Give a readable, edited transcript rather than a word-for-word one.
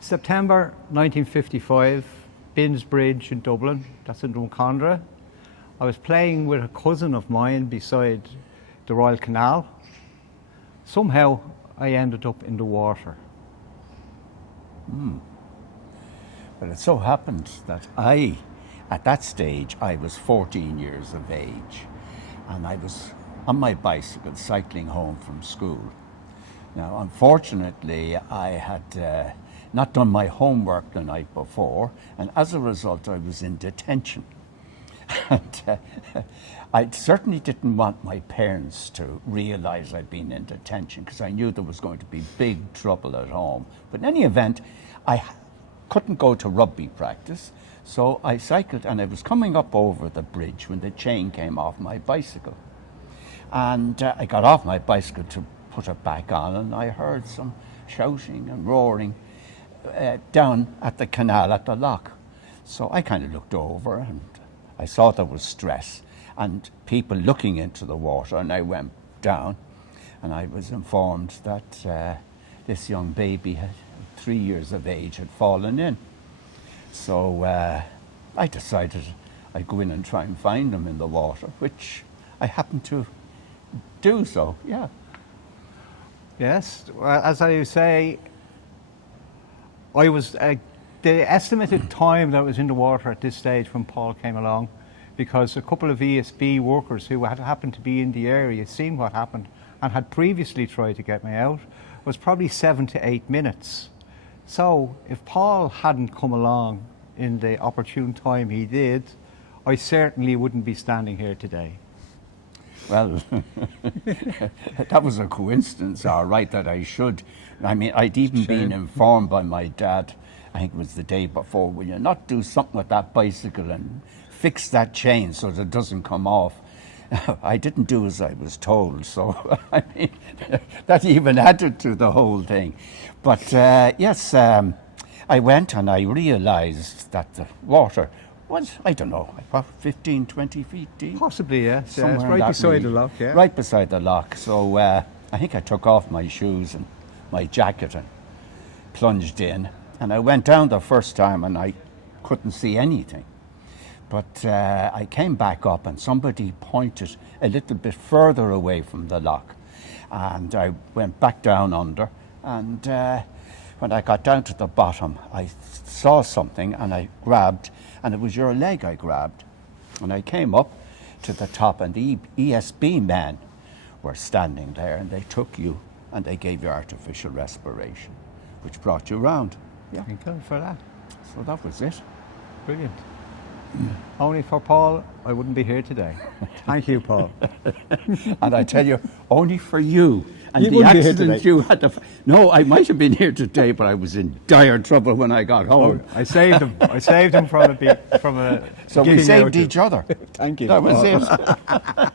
September 1955, Binns Bridge in Dublin, that's in Drumcondra. I was playing with a cousin of mine beside the Royal Canal. Somehow I ended up in the water. But it so happened that at that stage, I was 14 years of age, and I was on my bicycle cycling home from school. Now, unfortunately, I had not done my homework the night before, and as a result, I was in detention. And I certainly didn't want my parents to realize I'd been in detention, because I knew there was going to be big trouble at home. But in any event, I couldn't go to rugby practice, so I cycled, and I was coming up over the bridge when the chain came off my bicycle. And I got off my bicycle to put it back on, and I heard some shouting and roaring down at the canal at the lock. So I kind of looked over, and I saw there was stress and people looking into the water, and I went down, and I was informed that this young baby, 3 years of age, had fallen in. So I decided I'd go in and try and find him in the water, which I happened to do so, yeah. Yes, well, as I say, I was the estimated time that I was in the water at this stage when Paul came along, because a couple of ESB workers who had happened to be in the area, seen what happened, and had previously tried to get me out, was probably 7 to 8 minutes. So if Paul hadn't come along in the opportune time he did, I certainly wouldn't be standing here today. Well, that was a coincidence, all right, that I should. I mean, I'd even been informed by my dad, I think it was the day before, will you not do something with that bicycle and fix that chain so that it doesn't come off? I didn't do as I was told, so I mean, that even added to the whole thing. But yes, I went and I realized that the water was, I don't know, about 15, 20 feet deep. Possibly, yes. Yeah, it's Somewhere in right that beside region. the lock, yeah. Right beside the lock. So I think I took off my shoes and my jacket and plunged in. And I went down the first time and I couldn't see anything. But I came back up and somebody pointed a little bit further away from the lock. And I went back down under, and when I got down to the bottom, I saw something and I grabbed, and it was your leg I grabbed. And I came up to the top, and the ESB men were standing there, and they took you and they gave you artificial respiration, which brought you round. Yeah. Thank you for that. So that was it. Brilliant. Only for Paul, I wouldn't be here today. Thank you, Paul. And I tell you, only for you. And You the wouldn't be here accident today. you had to... No, I might have been here today, but I was in dire trouble when I got home. I saved him. I saved him from a So we getting saved out. each other. Thank you. That was Paul. it.